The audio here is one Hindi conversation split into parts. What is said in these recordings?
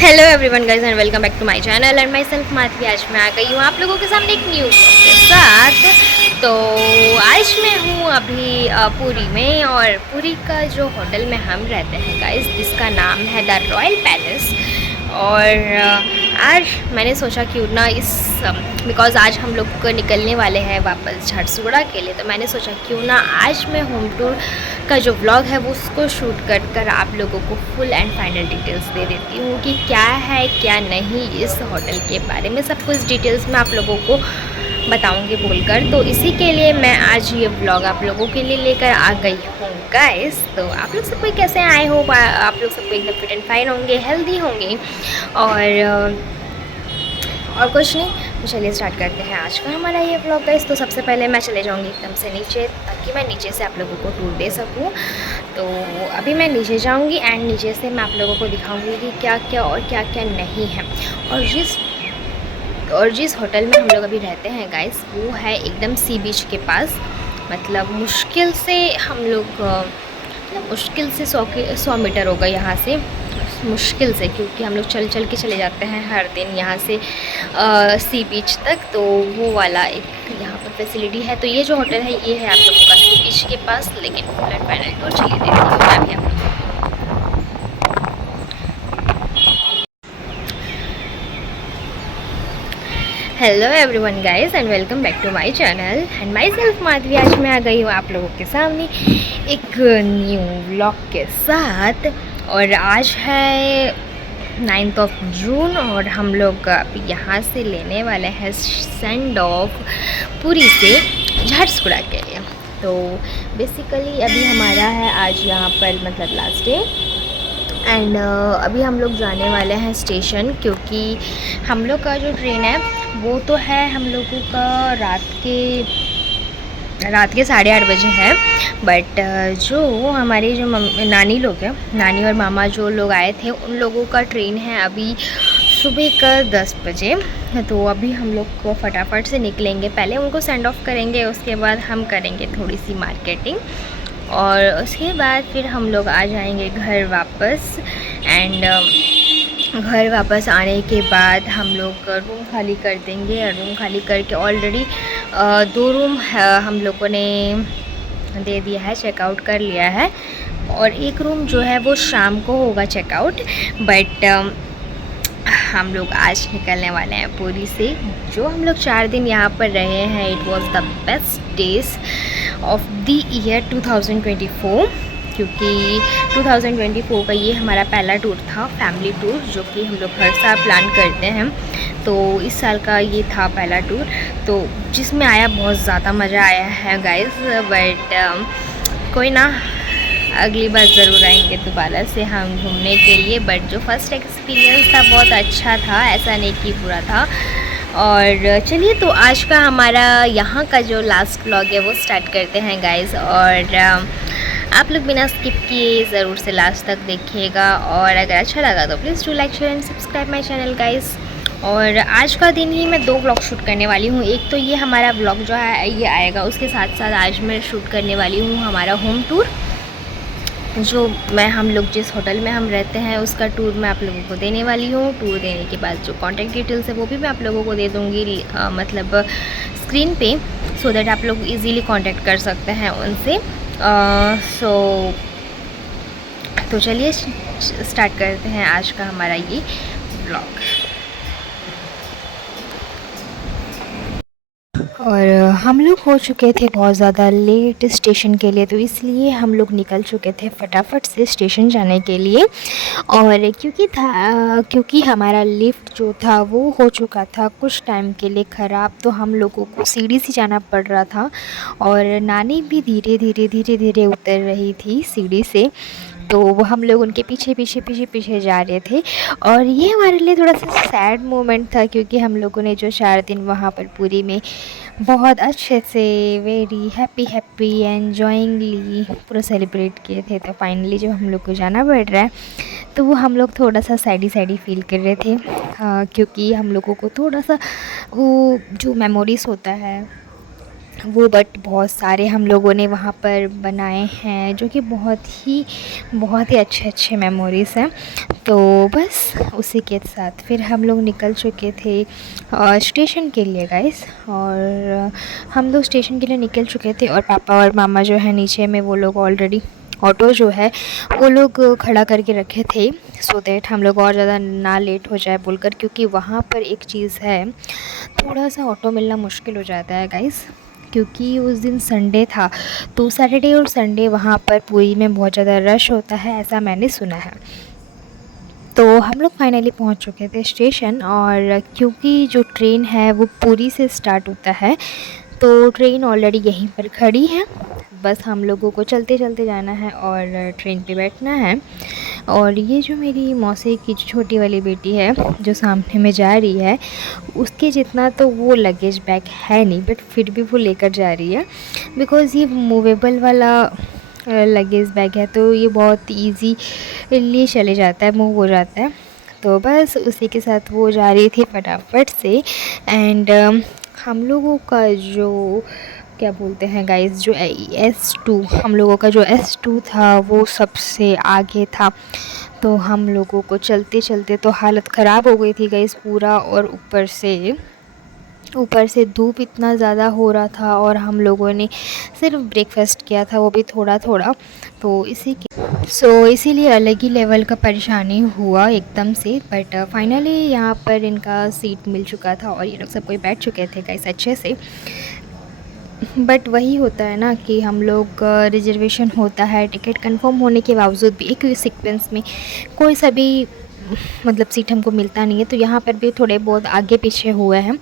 Hello everyone guys and welcome back to my channel and myself Madhavi. आज मैं आ गई हूँ आप लोगों के सामने एक न्यू ब्लॉग के साथ। तो आज मैं हूँ अभी पुरी में, और पुरी का जो होटल में हम रहते हैं गाइस, जिसका नाम है द रॉयल पैलेस। और आज मैंने सोचा क्यों ना इस बिकॉज़ आज हम लोग निकलने वाले हैं वापस झारसुगुड़ा के लिए, तो मैंने सोचा क्यों ना आज मैं होम टूर का जो ब्लॉग है वो उसको शूट कर आप लोगों को फुल एंड फाइनल डिटेल्स दे देती हूँ कि क्या है क्या नहीं इस होटल के बारे में। सब कुछ डिटेल्स मैं आप लोगों को बताऊंगी बोलकर, तो इसी के लिए मैं आज ये ब्लॉग आप लोगों के लिए लेकर आ गई हूँ गाइस। तो आप लोग सब कोई कैसे आए हो, आप लोग सब कोई एकदम फिट एंड फाइन होंगे, हेल्दी होंगे, और कुछ नहीं। तो चलिए स्टार्ट करते हैं आज का हमारा ये ब्लॉग गाइस। तो सबसे पहले मैं चले जाऊँगी एकदम से नीचे, ताकि मैं नीचे से आप लोगों को टूर दे सकूँ। तो अभी मैं नीचे जाऊँगी एंड नीचे से मैं आप लोगों को दिखाऊँगी कि क्या क्या और क्या क्या नहीं है। और जिस होटल में हम लोग अभी रहते हैं गाइस, वो है एकदम सी बीच के पास। मतलब मुश्किल से हम लोग मुश्किल से 100 मीटर होगा यहाँ से, मुश्किल से, क्योंकि हम लोग चल चल के चले जाते हैं हर दिन यहाँ से सी बीच तक। तो वो वाला एक यहाँ पर फैसिलिटी है। तो ये जो होटल है ये है आप लोगों का सी बीच के पास, लेकिन फुल एंड फाइनल टूर चलिए देती हूँ मैं भी आप लोगों को। Hello everyone guys and welcome back to my channel and myself Madhavi. आज मैं आ गई हूँ आप लोगों के सामने एक न्यू व्लॉग के साथ। और आज है 9 जून और हम लोग यहाँ से लेने वाले हैं सेंड ऑफ पुरी से झारसुगुड़ा के लिए। तो बेसिकली अभी हमारा है आज यहाँ पर मतलब लास्ट डे, एंड अभी हम लोग जाने वाले हैं स्टेशन, क्योंकि हम लोग का जो ट्रेन है वो तो है हम लोगों का रात के 8:30 बजे है। बट जो हमारे जो नानी लोग हैं, नानी और मामा जो लोग आए थे, उन लोगों का ट्रेन है अभी सुबह का 10 बजे। तो अभी हम लोग को फटाफट से निकलेंगे, पहले उनको सेंड ऑफ करेंगे, उसके बाद हम करेंगे थोड़ी सी मार्केटिंग, और उसके बाद फिर हम लोग आ जाएंगे घर वापस। एंड घर वापस आने के बाद हम लोग रूम खाली कर देंगे, और रूम खाली करके ऑलरेडी 2 रूम हम लोगों ने दे दिया है, चेकआउट कर लिया है, और एक रूम जो है वो शाम को होगा चेकआउट। बट हम लोग आज निकलने वाले हैं पुरी से। जो हम लोग 4 दिन यहाँ पर रहे हैं, it was the best days of the year 2024, क्योंकि 2024 का ये हमारा पहला टूर था, फैमिली टूर, जो कि हम लोग हर साल प्लान करते हैं। तो इस साल का ये था पहला टूर, तो जिसमें आया बहुत ज़्यादा मज़ा आया है गाइस। बट कोई ना, अगली बार ज़रूर आएंगे दोबारा से हम घूमने के लिए। बट जो फर्स्ट एक्सपीरियंस था बहुत अच्छा था, ऐसा नहीं कि बुरा था। और चलिए, तो आज का हमारा यहाँ का जो लास्ट व्लॉग है वो स्टार्ट करते हैं गाइस। और आप लोग बिना स्किप किए ज़रूर से लास्ट तक देखिएगा, और अगर अच्छा लगा तो please do like share and subscribe my channel guys. और आज का दिन ही मैं 2 व्लॉग शूट करने वाली हूँ। एक तो ये हमारा व्लॉग जो है ये आएगा, उसके साथ साथ आज मैं शूट करने वाली हूँ हमारा होम टूर, जो हम लोग जिस होटल में हम रहते हैं उसका टूर मैं आप लोगों को देने वाली हूँ। टूर देने के बाद जो कॉन्टैक्ट डिटेल्स है वो भी मैं आप लोगों को दे दूँगी मतलब स्क्रीन पे, सो दैट आप लोग इजीली कांटेक्ट कर सकते हैं उनसे। तो चलिए स्टार्ट करते हैं आज का हमारा ये ब्लॉग। और हम लोग हो चुके थे बहुत ज़्यादा लेट स्टेशन के लिए, तो इसलिए हम लोग निकल चुके थे फटाफट से स्टेशन जाने के लिए। और क्योंकि हमारा लिफ्ट जो था वो हो चुका था कुछ टाइम के लिए ख़राब, तो हम लोगों को सीढ़ी से जाना पड़ रहा था, और नानी भी धीरे धीरे उतर रही थी सीढ़ी से। तो वो हम लोग उनके पीछे जा रहे थे। और ये हमारे लिए थोड़ा सा सैड मोमेंट था, क्योंकि हम लोगों ने जो 4 दिन वहाँ पर पुरी में बहुत अच्छे से वेरी हैप्पी एन्जॉइंगली पूरा सेलिब्रेट किए थे। तो फाइनली जब हम लोग को जाना पड़ रहा है, तो वो हम लोग थोड़ा सा सैडी फील कर रहे थे, क्योंकि हम लोगों को थोड़ा सा वो जो मेमोरीज़ होता है वो, बट बहुत सारे हम लोगों ने वहाँ पर बनाए हैं जो कि बहुत ही अच्छे अच्छे मेमोरीज़ हैं। तो बस उसी के साथ फिर हम लोग निकल चुके थे स्टेशन के लिए गाइस। और हम लोग स्टेशन के लिए निकल चुके थे और पापा और मामा जो है नीचे में, वो लोग ऑलरेडी ऑटो जो है वो लोग खड़ा करके रखे थे, सो दैट हम लोग और ज़्यादा ना लेट हो जाए बोलकर। क्योंकि वहाँ पर एक चीज़ है, थोड़ा सा ऑटो मिलना मुश्किल हो जाता है गाइस, क्योंकि उस दिन संडे था। तो सैटरडे और संडे वहाँ पर पुरी में बहुत ज़्यादा रश होता है, ऐसा मैंने सुना है। तो हम लोग फाइनली पहुँच चुके थे स्टेशन। और क्योंकि जो ट्रेन है वो पुरी से स्टार्ट होता है, तो ट्रेन ऑलरेडी यहीं पर खड़ी है, बस हम लोगों को चलते चलते जाना है और ट्रेन पे बैठना है। और ये जो मेरी मौसी की छोटी वाली बेटी है जो सामने में जा रही है, उसके जितना तो वो लगेज बैग है नहीं, बट फिर भी वो लेकर जा रही है, बिकॉज़ ये मूवेबल वाला लगेज बैग है, तो ये बहुत ईज़ीली चले जाता है, मूव हो जाता है। तो बस उसी के साथ वो जा रही थी फटाफट से। एंड हम लोगों का जो क्या बोलते हैं गाइस, जो S2, हम लोगों का जो S2 था वो सबसे आगे था। तो हम लोगों को चलते चलते तो हालत ख़राब हो गई थी गाइस पूरा। और ऊपर से धूप इतना ज़्यादा हो रहा था, और हम लोगों ने सिर्फ ब्रेकफास्ट किया था, वो भी थोड़ा थोड़ा। तो इसीलिए अलग ही लेवल का परेशानी हुआ एकदम से। बट फाइनली यहाँ पर इनका सीट मिल चुका था और ये लोग सब कोई बैठ चुके थे गाइस अच्छे से। बट वही होता है ना कि हम लोग रिजर्वेशन होता है, टिकट कंफर्म होने के बावजूद भी एक सीक्वेंस में कोई सा भी मतलब सीट हमको मिलता नहीं है। तो यहाँ पर भी थोड़े बहुत आगे पीछे हुए हैं।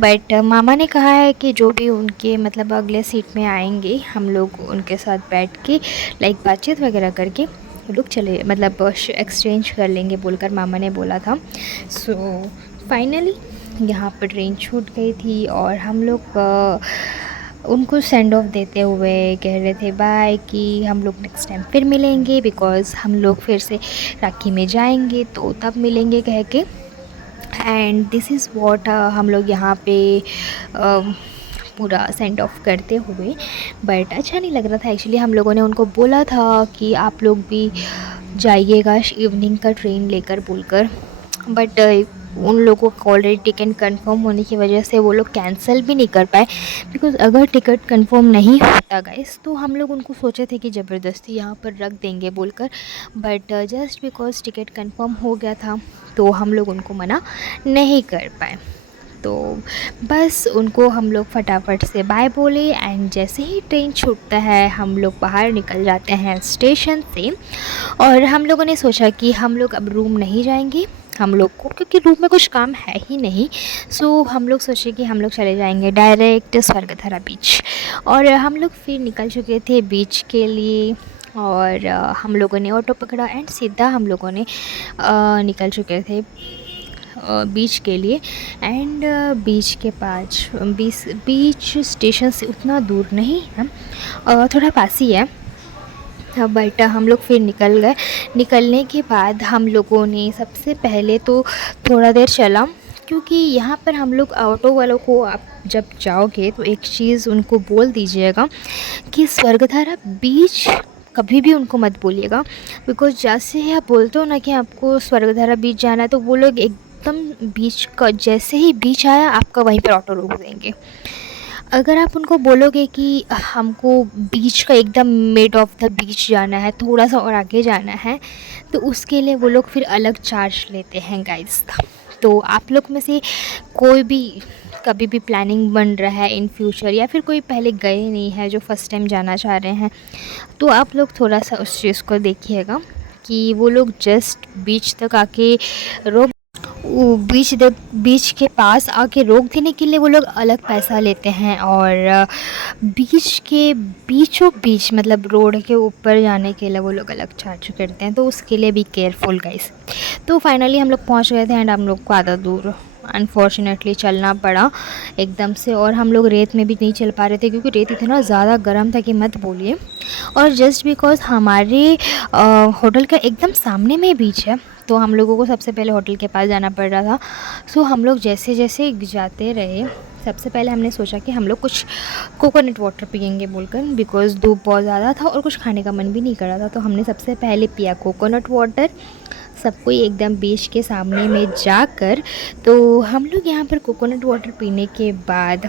बट मामा ने कहा है कि जो भी उनके मतलब अगले सीट में आएंगे, हम लोग उनके साथ बैठ के लाइक बातचीत वगैरह करके लोग चले मतलब एक्सचेंज कर लेंगे बोलकर मामा ने बोला था। सो फाइनली यहाँ पर ट्रेन छूट गई थी और हम लोग उनको सेंड ऑफ देते हुए कह रहे थे बाय, कि हम लोग नेक्स्ट टाइम फिर मिलेंगे, बिकॉज़ हम लोग फिर से राखी में जाएंगे तो तब मिलेंगे कह के। एंड दिस इज़ वॉट हम लोग यहाँ पे पूरा सेंड ऑफ करते हुए। बट अच्छा नहीं लग रहा था एक्चुअली। हम लोगों ने उनको बोला था कि आप लोग भी जाइएगा इवनिंग का ट्रेन लेकर बोलकर, बट उन लोगों का ऑलरेडी टिकट कंफर्म होने की वजह से वो लोग कैंसिल भी नहीं कर पाए। बिकॉज़ अगर टिकट कंफर्म नहीं होता गाइस, तो हम लोग उनको सोचे थे कि ज़बरदस्ती यहाँ पर रख देंगे बोलकर। But just because ticket confirm हो गया था, तो हम लोग उनको मना नहीं कर पाए। तो बस उनको हम लोग फटाफट से बाय बोले। एंड जैसे ही ट्रेन छूटता है, हम लोग बाहर निकल जाते हैं स्टेशन से। और हम लोगों ने सोचा कि हम लोग अब रूम नहीं जाएंगे हम लोग को, क्योंकि रूम में कुछ काम है ही नहीं। सो हम लोग सोचे कि हम लोग चले जाएंगे डायरेक्ट स्वर्गधारा बीच। और हम लोग फिर निकल चुके थे बीच के लिए। और हम लोगों ने ऑटो पकड़ा एंड सीधा हम लोगों ने निकल चुके थे बीच के लिए। एंड बीच के पास बीच स्टेशन से उतना दूर नहीं है, थोड़ा पास ही है। बट हम लोग फिर निकल गए। निकलने के बाद हम लोगों ने सबसे पहले तो थोड़ा देर चला, क्योंकि यहाँ पर हम लोग ऑटो वालों को आप जब जाओगे तो एक चीज़ उनको बोल दीजिएगा कि स्वर्गधारा बीच कभी भी उनको मत बोलिएगा। बिकॉज़ जैसे ही आप बोलते हो ना कि आपको स्वर्गधारा बीच जाना है, तो वो लोग एकदम बीच का जैसे ही बीच आया आपका वहीं पर ऑटो रोक देंगे। अगर आप उनको बोलोगे कि हमको बीच का एकदम मिड ऑफ द बीच जाना है, थोड़ा सा और आगे जाना है, तो उसके लिए वो लोग फिर अलग चार्ज लेते हैं गाइस। तो आप लोग में से कोई भी कभी भी प्लानिंग बन रहा है इन फ्यूचर, या फिर कोई पहले गए नहीं है जो फर्स्ट टाइम जाना चाह रहे हैं, तो आप लोग थोड़ा सा उस चीज़ को देखिएगा कि वो लोग जस्ट बीच तक आके रोक बीच के पास आके रोक देने के लिए वो लोग अलग पैसा लेते हैं। और बीच के बीचों बीच मतलब रोड के ऊपर जाने के लिए वो लोग अलग चार्ज करते हैं। तो उसके लिए भी केयरफुल गाइस। तो फाइनली हम लोग पहुंच गए थे एंड हम लोग को आधा दूर अनफॉर्चुनेटली चलना पड़ा एकदम से। और हम लोग रेत में भी नहीं चल पा रहे थे, क्योंकि रेत इतना ज़्यादा गर्म था कि मत बोलिए। और जस्ट बिकॉज़ हमारे होटल का एकदम सामने में बीच है, तो हम लोगों को सबसे पहले होटल के पास जाना पड़ रहा था। सो हम लोग जैसे जैसे जाते रहे, सबसे पहले हमने सोचा कि हम लोग कुछ कोकोनट वाटर पियेंगे बोलकर, बिकॉज़ धूप बहुत ज़्यादा था और कुछ खाने का मन भी नहीं कर रहा था। तो हमने सबसे पहले पिया कोकोनट वाटर, सब कोई एकदम बीच के सामने में जाकर। तो हम लोग यहाँ पर कोकोनट वाटर पीने के बाद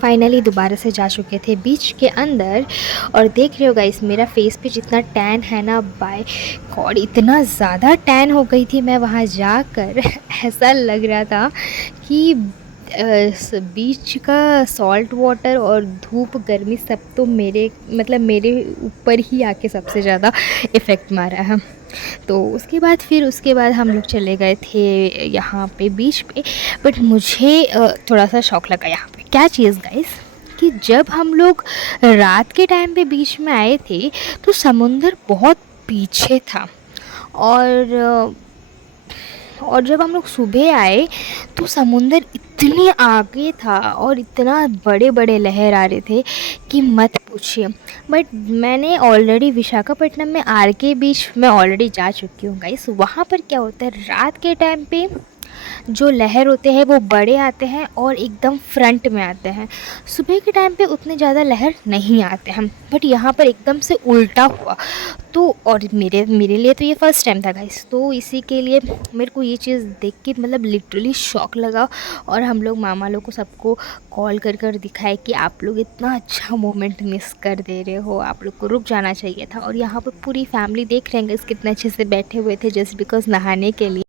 फाइनली दोबारा से जा चुके थे बीच के अंदर। और देख रहे हो गाइस, मेरा फेस पे जितना टैन है ना, बाय गॉड इतना ज़्यादा टैन हो गई थी मैं वहाँ जाकर ऐसा लग रहा था कि बीच का सॉल्ट वाटर और धूप गर्मी सब तो मेरे मेरे ऊपर ही आके सबसे ज़्यादा इफ़ेक्ट मारा है। तो उसके बाद हम लोग चले गए थे यहाँ पे बीच पे। बट मुझे थोड़ा सा शौक लगा यहाँ पे, क्या चीज़ गाइस, कि जब हम लोग रात के टाइम पे बीच में आए थे तो समुंदर बहुत पीछे था, और जब हम लोग सुबह आए तो समुंदर इतने आगे था और इतना बड़े बड़े लहर आ रहे थे कि मत पूछिए। बट मैंने ऑलरेडी विशाखापट्टनम में आर के बीच में ऑलरेडी जा चुकी हूँ गाइस। वहाँ पर क्या होता है, रात के टाइम पे जो लहर होते हैं वो बड़े आते हैं और एकदम फ्रंट में आते हैं। सुबह के टाइम पे उतने ज़्यादा लहर नहीं आते हैं, बट यहाँ पर एकदम से उल्टा हुआ। तो और मेरे लिए तो ये फ़र्स्ट टाइम था गाइस, तो इसी के लिए मेरे को ये चीज़ देख के लिटरली शॉक लगा। और हम लोग मामा लोग को सबको कॉल कर दिखाए कि आप लोग इतना अच्छा मोमेंट मिस कर दे रहे हो, आप लोग को रुक जाना चाहिए था। और यहाँ पर पूरी फैमिली देख रहे हैं गाइस कितने अच्छे से बैठे हुए थे जस्ट बिकॉज नहाने के लिए।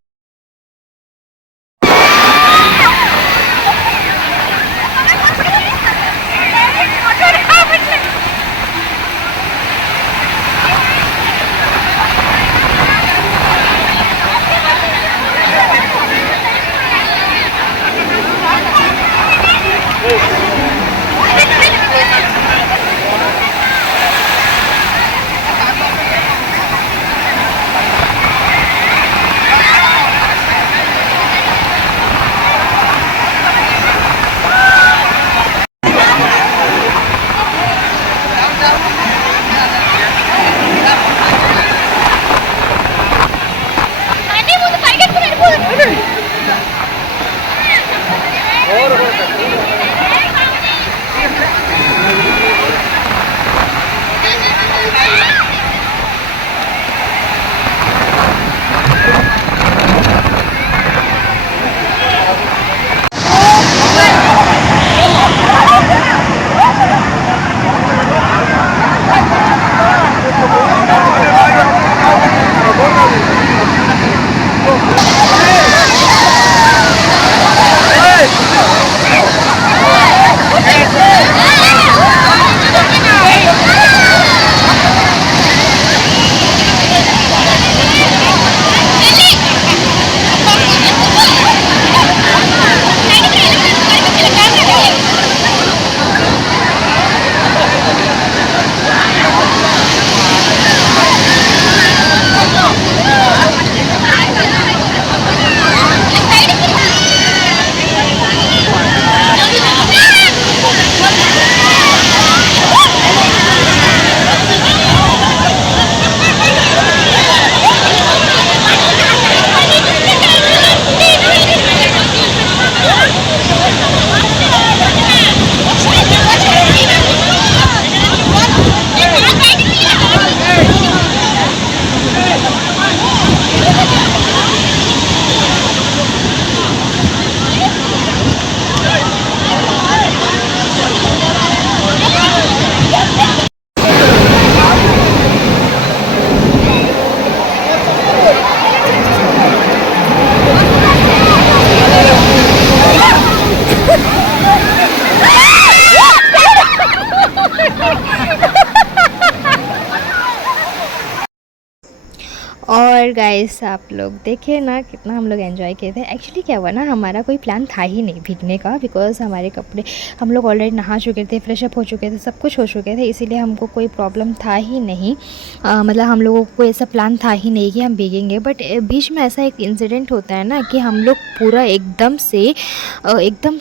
और गाइस आप लोग देखे ना कितना हम लोग एंजॉय किए थे। एक्चुअली क्या हुआ ना, हमारा कोई प्लान था ही नहीं भीगने का, बिकॉज़ हमारे कपड़े हम लोग ऑलरेडी नहा चुके थे, फ्रेश अप हो चुके थे, सब कुछ हो चुके थे, इसीलिए हमको कोई प्रॉब्लम था ही नहीं। हम लोगों को ऐसा प्लान था ही नहीं कि हम भीगेंगे। बट बीच में ऐसा एक इंसिडेंट होता है ना कि हम लोग पूरा एकदम से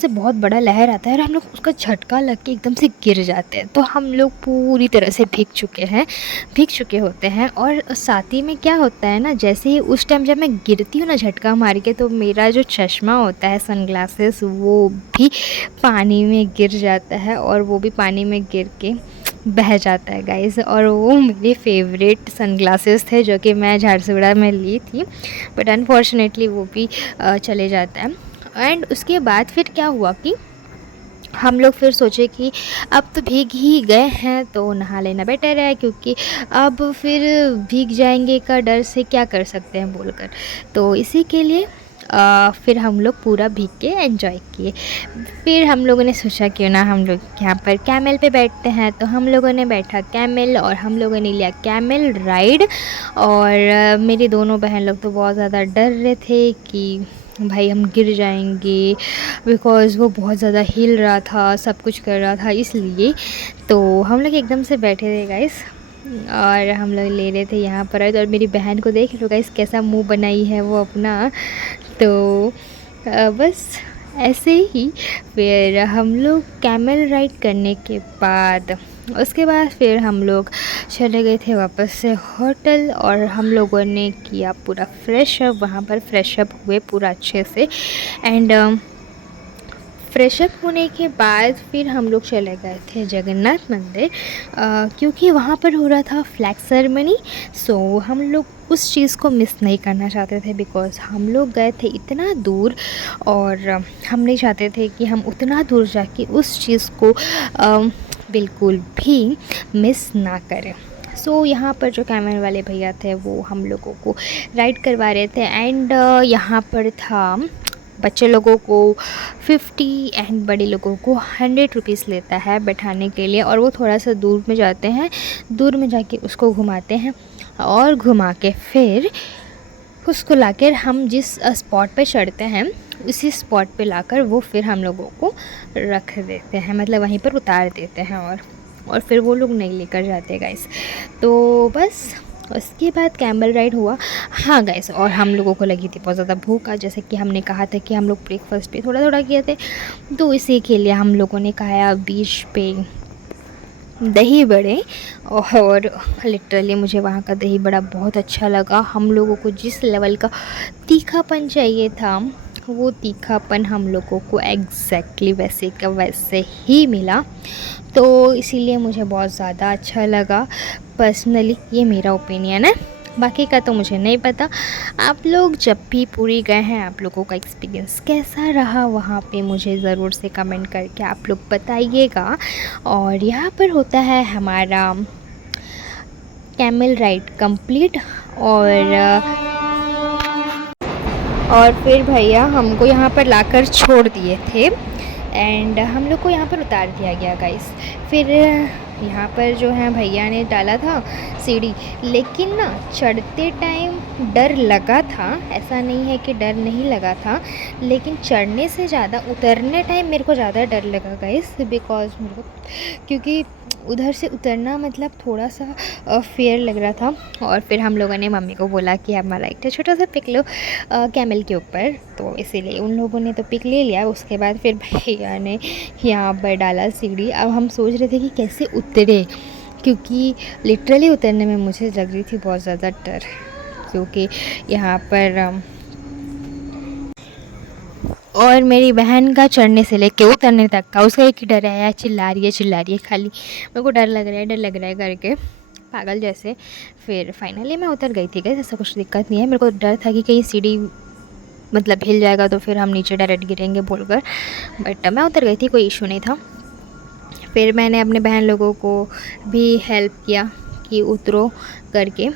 बहुत बड़ा लहर आता है और हम लोग उसका झटका लग के एकदम से गिर जाते हैं। तो हम लोग पूरी तरह से भीग चुके होते हैं। और साथ ही में क्या होता है ना, जैसे ही उस टाइम जब मैं गिरती हूँ ना झटका मार के, तो मेरा जो चश्मा होता है, सनग्लासेस, वो भी पानी में गिर जाता है और वो भी पानी में गिर के बह जाता है गाइस। और वो मेरे फेवरेट सनग्लासेस थे जो कि मैं झारसुगड़ा में ली थी, बट अनफॉर्चुनेटली वो भी चले जाता है। एंड उसके बाद फिर क्या हुआ कि हम लोग फिर सोचे कि अब तो भीग ही गए हैं तो नहा लेना बेटर है, क्योंकि अब फिर भीग जाएंगे का डर से क्या कर सकते हैं बोलकर, तो इसी के लिए फिर हम लोग पूरा भीग के एंजॉय किए। फिर हम लोगों ने सोचा क्यों ना हम लोग यहाँ पर कैमल पे बैठते हैं, तो हम लोगों ने बैठा कैमल और हम लोगों ने लिया कैमल राइड। और मेरी दोनों बहन लोग तो बहुत ज़्यादा डर रहे थे कि भाई हम गिर जाएंगे, बिकॉज़ वो बहुत ज़्यादा हिल रहा था, सब कुछ कर रहा था, इसलिए तो हम लोग एकदम से बैठे थे गाइस। और हम लोग ले रहे थे यहाँ पर। और मेरी बहन को देख लो गाइस कैसा मुंह बनाई है वो अपना। तो बस ऐसे ही फिर हम लोग कैमल राइड करने के बाद उसके बाद फिर हम लोग चले गए थे वापस से होटल, और हम लोगों ने किया पूरा फ्रेश अप, वहाँ पर फ्रेश अप हुए पूरा अच्छे से। एंड फ्रेश अप होने के बाद फिर हम लोग चले गए थे जगन्नाथ मंदिर, क्योंकि वहाँ पर हो रहा था फ्लैग सेरेमनी। सो हम लोग उस चीज़ को मिस नहीं करना चाहते थे, बिकॉज़ हम लोग गए थे इतना दूर और हम नहीं चाहते थे कि हम उतना दूर जाके उस चीज़ को बिल्कुल भी मिस ना करें। सो यहाँ पर जो कैमरे वाले भैया थे वो हम लोगों को राइड करवा रहे थे। एंड यहाँ पर था बच्चे लोगों को 50 एंड बड़े लोगों को 100 रुपीज़ लेता है बैठाने के लिए, और वो थोड़ा सा दूर में जाते हैं, दूर में जाके उसको घुमाते हैं और घुमा के फिर उसको लाकर हम जिस स्पॉट पे चढ़ते हैं उसी स्पॉट पे लाकर वो फिर हम लोगों को रख देते हैं, मतलब वहीं पर उतार देते हैं और फिर वो लोग नहीं लेकर जाते गाइस। तो बस उसके बाद कैमल राइड हुआ। हाँ गाइस, और हम लोगों को लगी थी बहुत ज़्यादा भूख, जैसे कि हमने कहा था कि हम लोग ब्रेकफास्ट पे थोड़ा थोड़ा किए थे, तो इसी के लिए हम लोगों ने खाया बीच पे दही बड़े। और लिटरली मुझे वहाँ का दही बड़ा बहुत अच्छा लगा। हम लोगों को जिस लेवल का तीखापन चाहिए था वो तीखापन हम लोगों को एग्जैक्टली वैसे का वैसे ही मिला, तो इसीलिए मुझे बहुत ज़्यादा अच्छा लगा। पर्सनली ये मेरा ओपिनियन है, बाकी का तो मुझे नहीं पता। आप लोग जब भी पूरी गए हैं, आप लोगों का एक्सपीरियंस कैसा रहा वहाँ पे मुझे ज़रूर से कमेंट करके आप लोग बताइएगा। और यहाँ पर होता है हमारा कैमल राइड कंप्लीट। और फिर भैया हमको यहाँ पर लाकर छोड़ दिए थे एंड हम लोग को यहाँ पर उतार दिया गया गाइस। फिर यहाँ पर जो है भैया ने डाला था सीढ़ी, लेकिन ना चढ़ते टाइम डर लगा था, ऐसा नहीं है कि डर नहीं लगा था, लेकिन चढ़ने से ज़्यादा उतरने टाइम मेरे को ज़्यादा डर लगा गाइस, बिकॉज़ मेरे को क्योंकि उधर से उतरना मतलब थोड़ा सा फेयर लग रहा था। और फिर हम लोगों ने मम्मी को बोला कि हमारा एक छोटा सा पिक लो कैमल के ऊपर, तो इसीलिए उन लोगों ने तो पिक ले लिया। उसके बाद फिर भैया ने यहाँ पर डाला सीढ़ी। अब हम सोच रहे थे कि कैसे उतरे, क्योंकि लिटरली उतरने में मुझे लग रही थी बहुत ज़्यादा डर, क्योंकि यहाँ पर और मेरी बहन का चढ़ने से लेके उतरने तक का उसका एक ही डर है, चिल्ला रही है खाली, मेरे को डर लग रहा है करके पागल जैसे। फिर फाइनली मैं उतर गई थी गाइस, ऐसा कुछ दिक्कत नहीं है। मेरे को डर था कि कहीं सीढ़ी मतलब हिल जाएगा तो फिर हम नीचे डायरेक्ट गिरेंगे बोलकर, बट मैं उतर गई थी, कोई इशू नहीं था। फिर मैंने अपने बहन लोगों को भी हेल्प किया कि उतरो करके,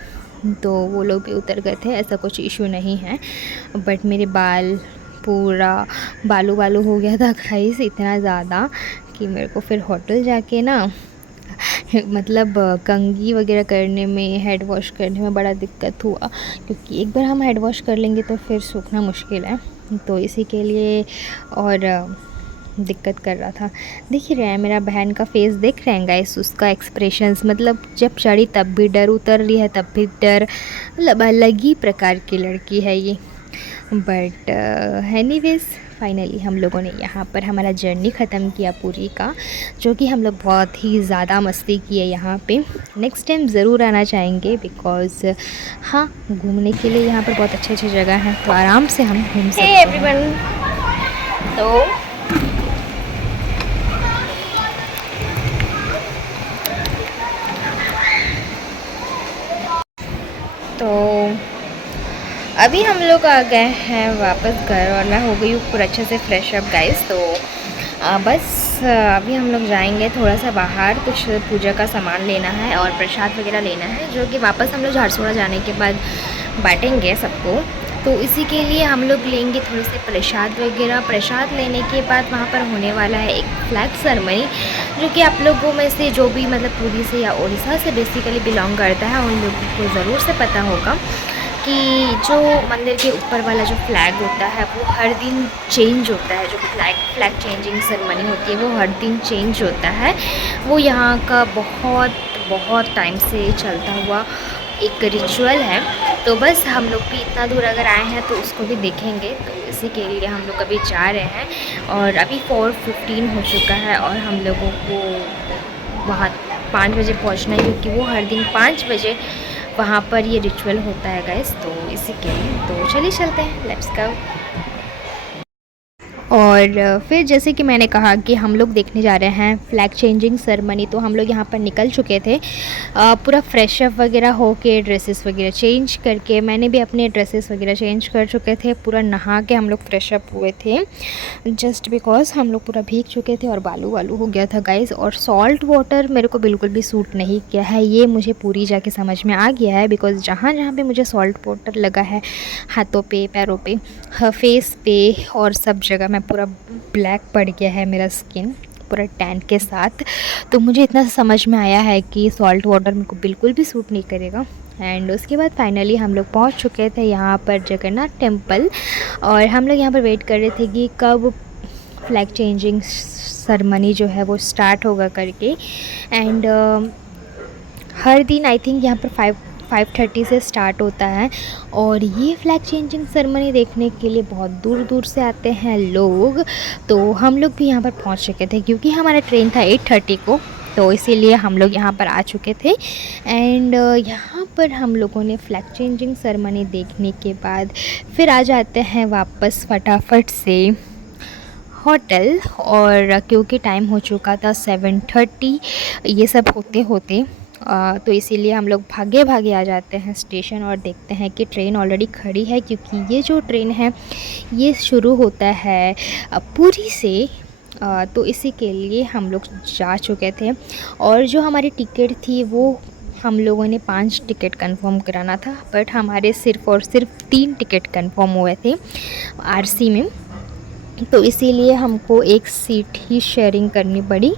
तो वो लोग भी उतर गए थे, ऐसा कुछ इशू नहीं है। बट मेरे बाल पूरा बालू हो गया था गाइस, इतना ज़्यादा कि मेरे को फिर होटल जाके ना मतलब कंघी वगैरह करने में, हेड वॉश करने में बड़ा दिक्कत हुआ, क्योंकि एक बार हम हेड वॉश कर लेंगे तो फिर सूखना मुश्किल है, तो इसी के लिए और दिक्कत कर रहा था। देख ही रहे हैं मेरा बहन का फेस, देख रहे हैं गाइस उसका एक्सप्रेशंस, मतलब जब चढ़ी तब भी डर, उतर रही है तब भी डर, मतलब अलग ही प्रकार की लड़की है ये। बट एनीवेज फाइनली हम लोगों ने यहाँ पर हमारा जर्नी ख़त्म किया पुरी का, जो कि हम लोग बहुत ही ज़्यादा मस्ती किए यहाँ पे। नेक्स्ट टाइम ज़रूर आना चाहेंगे बिकॉज़ हाँ, घूमने के लिए यहाँ पर बहुत अच्छी अच्छी जगह हैं, तो आराम से हम घूम सकते हैं। एवरीवन, तो अभी हम लोग आ गए हैं वापस घर और मैं हो गई हूँ पूरा अच्छे से फ्रेश अप गाइस। तो बस अभी हम लोग जाएंगे थोड़ा सा बाहर, कुछ पूजा का सामान लेना है और प्रसाद वगैरह लेना है, जो कि वापस हम लोग झारसुगड़ा जाने के बाद बांटेंगे सबको। तो इसी के लिए हम लोग लेंगे थोड़े से प्रसाद वगैरह। प्रसाद लेने के बाद वहाँ पर होने वाला है एक फ्लैग सेरेमनी, जो कि आप लोगों में से जो भी मतलब पुरी से या उड़ीसा से बेसिकली बिलोंग करता है उन लोगों को ज़रूर से पता होगा कि जो मंदिर के ऊपर वाला जो फ्लैग होता है वो हर दिन चेंज होता है। जो फ्लैग चेंजिंग सेरेमनी होती है वो हर दिन चेंज होता है। वो यहाँ का बहुत टाइम से चलता हुआ एक रिचुअल है। तो बस हम लोग भी इतना दूर अगर आए हैं तो उसको भी देखेंगे, तो इसी के लिए हम लोग अभी जा रहे हैं। और अभी 4:15 हो चुका है और हम लोगों को वहाँ 5 बजे पहुँचना है, क्योंकि वो हर दिन 5 बजे वहाँ पर ये रिचुअल होता है गाइस। तो इसी के लिए तो चलिए चलते हैं, लेट्स गो। और फिर जैसे कि मैंने कहा कि हम लोग देखने जा रहे हैं फ्लैग चेंजिंग सेरेमनी, तो हम लोग यहाँ पर निकल चुके थे पूरा फ्रेश अप वगैरह होके, ड्रेसेस वगैरह चेंज करके। मैंने भी अपने ड्रेसेस वगैरह चेंज कर चुके थे, पूरा नहा के हम लोग फ्रेश अप हुए थे, जस्ट बिकॉज हम लोग पूरा भीग चुके थे और बालू वालू हो गया था गाइस। और सॉल्ट वाटर मेरे को बिल्कुल भी सूट नहीं किया है, ये मुझे पूरी जाके समझ में आ गया है। बिकॉज जहाँ जहाँ पे मुझे सॉल्ट वाटर लगा है, हाथों पे, पैरों पे, फेस पे और सब जगह मैं पूरा ब्लैक पड़ गया है मेरा स्किन पूरा टैन के साथ। तो मुझे इतना समझ में आया है कि सॉल्ट वाटर मेरे को बिल्कुल भी सूट नहीं करेगा। एंड उसके बाद फाइनली हम लोग पहुंच चुके थे यहाँ पर जगन्नाथ टेम्पल, और हम लोग यहाँ पर वेट कर रहे थे कि कब फ्लैग चेंजिंग सेरेमनी जो है वो स्टार्ट होगा करके। एंड हर दिन आई थिंक यहाँ पर 5:30 से स्टार्ट होता है। और ये फ्लैग चेंजिंग सेरेमनी देखने के लिए बहुत दूर दूर से आते हैं लोग। तो हम लोग भी यहाँ पर पहुँच चुके थे, क्योंकि हमारा ट्रेन था 8:30 को, तो इसीलिए हम लोग यहाँ पर आ चुके थे। एंड यहाँ पर हम लोगों ने फ्लैग चेंजिंग सेरेमनी देखने के बाद फिर आ जाते हैं वापस फटाफट से होटल। और क्योंकि टाइम हो चुका था 7:30 ये सब होते होते, तो इसीलिए हम लोग भागे भागे आ जाते हैं स्टेशन और देखते हैं कि ट्रेन ऑलरेडी खड़ी है, क्योंकि ये जो ट्रेन है ये शुरू होता है पुरी से। तो इसी के लिए हम लोग जा चुके थे। और जो हमारी टिकट थी वो हम लोगों ने 5 टिकट कंफर्म कराना था, बट हमारे सिर्फ़ और सिर्फ 3 टिकट कंफर्म हुए थे आरसी में। तो इसीलिए हमको एक सीट ही शेयरिंग करनी पड़ी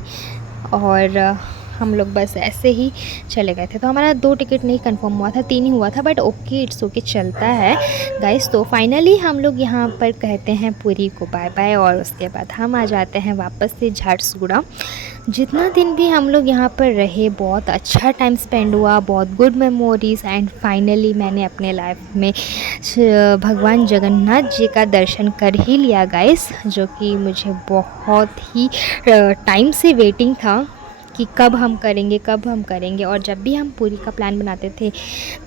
और हम लोग बस ऐसे ही चले गए थे। तो हमारा 2 टिकट नहीं कंफर्म हुआ था, 3 ही हुआ था, बट ओके, इट्स ओके, चलता है गाइस। तो फाइनली हम लोग यहाँ पर कहते हैं पुरी को बाय बाय, और उसके बाद हम आ जाते हैं वापस से झारसुगुड़ा। जितना दिन भी हम लोग यहाँ पर रहे बहुत अच्छा टाइम स्पेंड हुआ, बहुत गुड मेमोरीज़। एंड फाइनली मैंने अपने लाइफ में भगवान जगन्नाथ जी का दर्शन कर ही लिया गाइस, जो कि मुझे बहुत ही टाइम से वेटिंग था कि कब हम करेंगे। और जब भी हम पुरी का प्लान बनाते थे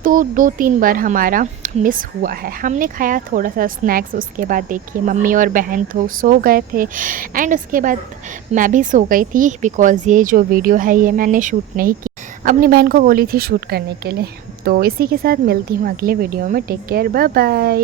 तो 2-3 बार हमारा मिस हुआ है। हमने खाया थोड़ा सा स्नैक्स, उसके बाद देखिए मम्मी और बहन तो सो गए थे, एंड उसके बाद मैं भी सो गई थी, बिकॉज़ ये जो वीडियो है ये मैंने शूट नहीं की, अपनी बहन को बोली थी शूट करने के लिए। तो इसी के साथ मिलती हूँ अगले वीडियो में। Take care, bye bye.